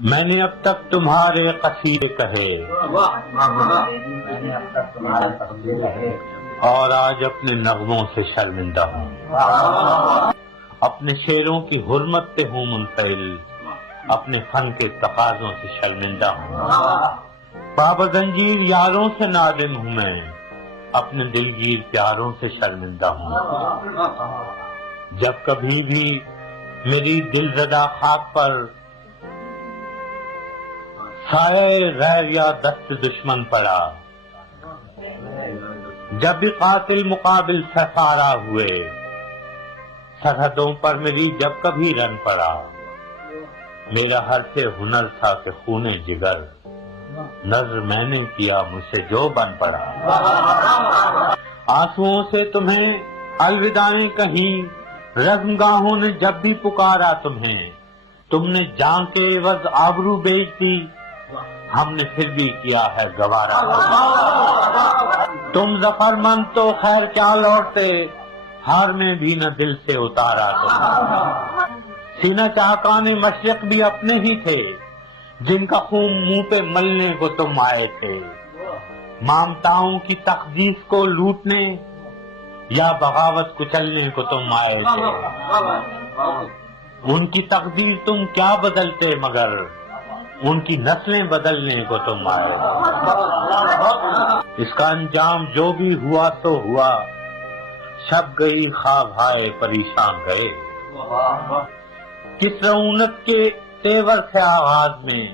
میں نے اب تک تمہارے قصیدے کہے اور آج اپنے نغموں سے شرمندہ ہوں۔ اپنے شعروں کی حرمت سے ہوں منفعل، اپنے فن کے تقاضوں سے شرمندہ ہوں۔ بابا زنجیر یاروں سے نادم ہوں میں، اپنے دلگیر پیاروں سے شرمندہ ہوں۔ جب کبھی بھی میری دل زدہ خاک پر سایہ غیر یا دست دشمن پڑا، جب بھی قاتل مقابل سرفارا ہوئے، سرحدوں پر میری جب کبھی رن پڑا، میرا ہر سے ہنر تھا کہ خون جگر، نظر میں نے کیا مجھ سے جو بن پڑا۔ آنسوؤں سے تمہیں الوداعیں کہیں، رزمگاہوں نے جب بھی پکارا تمہیں، تم نے جان کے عوض آبرو بیچ دی، ہم نے پھر بھی کیا ہے گوارا۔ تم ظفر مند تو خیر کیا لوٹتے، ہار میں بھی نہ دل سے اتارا تم۔ سینہ چاہکان مشرق بھی اپنے ہی تھے، جن کا خون منہ پہ ملنے کو تم آئے تھے۔ مامتاؤں کی تقدیس کو لوٹنے یا بغاوت کچلنے کو تم آئے تھے۔ ان کی تقدیر تم کیا بدلتے، مگر ان کی نسلیں بدلنے کو تم آئے۔ اس کا انجام جو بھی ہوا تو ہوا، شب گئی خواب آئے پریشان گئے۔ کس رعونت کے تیور تھے آغاز میں،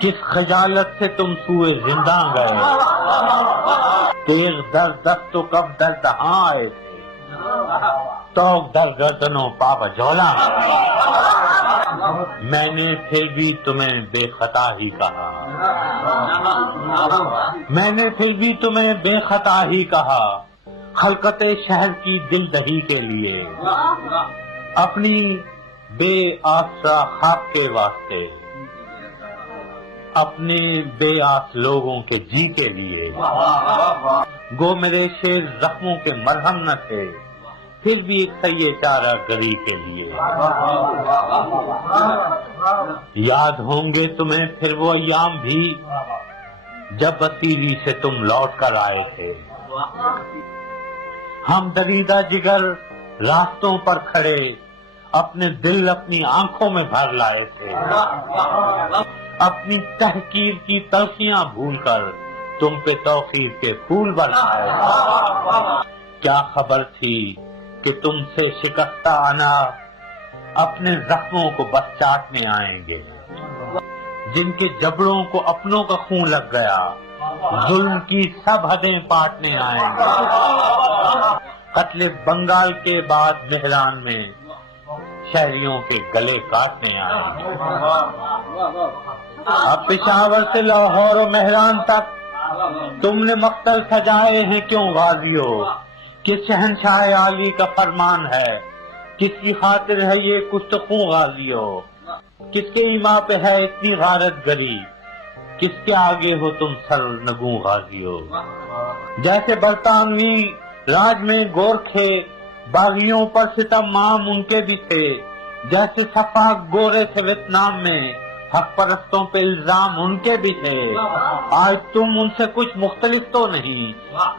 کس خجالت سے تم سوئے زندہ گئے۔ تیغ در دست تو کب در دہاں آئے تھے، توق در گردنوں پا بجولا۔ میں نے پھر بھی تمہیں بے خطا ہی کہا، میں نے پھر بھی تمہیں بے خطا ہی کہا، خلقت شہر کی دل دہی کے لیے، اپنی بے آسرا خواب کے واسطے، اپنے بے آس لوگوں کے جی کے لیے۔ گو میرے شعر زخموں کے مرہم نہ تھے، پھر بھی ایک سیے چارہ گری کے لیے۔ یاد ہوں گے تمہیں پھر وہ ایام بھی، جب اسیری سے تم لوٹ کر آئے تھے۔ ہم دریدہ جگر راستوں پر کھڑے، اپنے دل اپنی آنکھوں میں بھر لائے تھے۔ اپنی تحقیر کی تلخیاں بھول کر تم پہ توقیر کے پھول برسائے تھے۔ کیا خبر تھی کہ تم سے شکستہ انا اپنے زخموں کو بس چاٹنے آئیں گے، جن کے جبڑوں کو اپنوں کا خون لگ گیا، ظلم کی سب حدیں پاٹنے آئیں گے۔ قتل بنگال کے بعد مہران میں شہریوں کے گلے کاٹنے آئیں گے۔ اب پشاور سے لاہور و مہران تک تم نے مقتل سجائے ہیں کیوں غازیوں؟ کس شہنشاہ عالی کا فرمان ہے، کس کی خاطر ہے یہ کشت خوں غازیوں؟ کس کے ایما پہ ہے اتنی غارت گری، کس کے آگے ہو تم سر نگوں غازیوں؟ جیسے برطانوی راج میں گورکھے باغیوں پر ستم عام ان کے بھی تھے، جیسے صفاق گورے تھے ویتنام میں حق پرستوں پہ الزام ان کے بھی تھے۔ آج تم ان سے کچھ مختلف تو نہیں،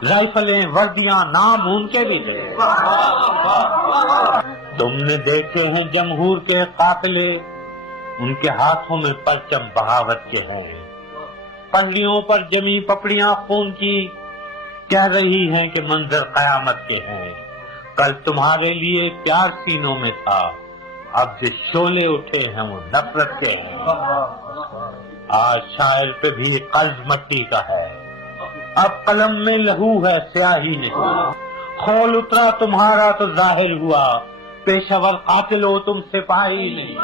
رائفلیں وردیاں نام ان کے بھی تھے۔ تم نے دیکھے ہیں جمہور کے قافلے، ان کے ہاتھوں میں پرچم بغاوت کے ہیں، پنڈلیوں پر جمی پپڑیاں خون کی، کہہ رہی ہیں کہ منظر قیامت کے ہیں۔ کل تمہارے لیے پیار سینوں میں تھا، اب جو شعلے اٹھے ہیں وہ نفرت کے ہیں۔ آج شاعر پہ بھی قلب مٹی کا ہے، اب قلم میں لہو ہے سیاہی نہیں۔ خول اترا تمہارا تو ظاہر ہوا، پیشور قاتل ہو تم سپاہی نہیں۔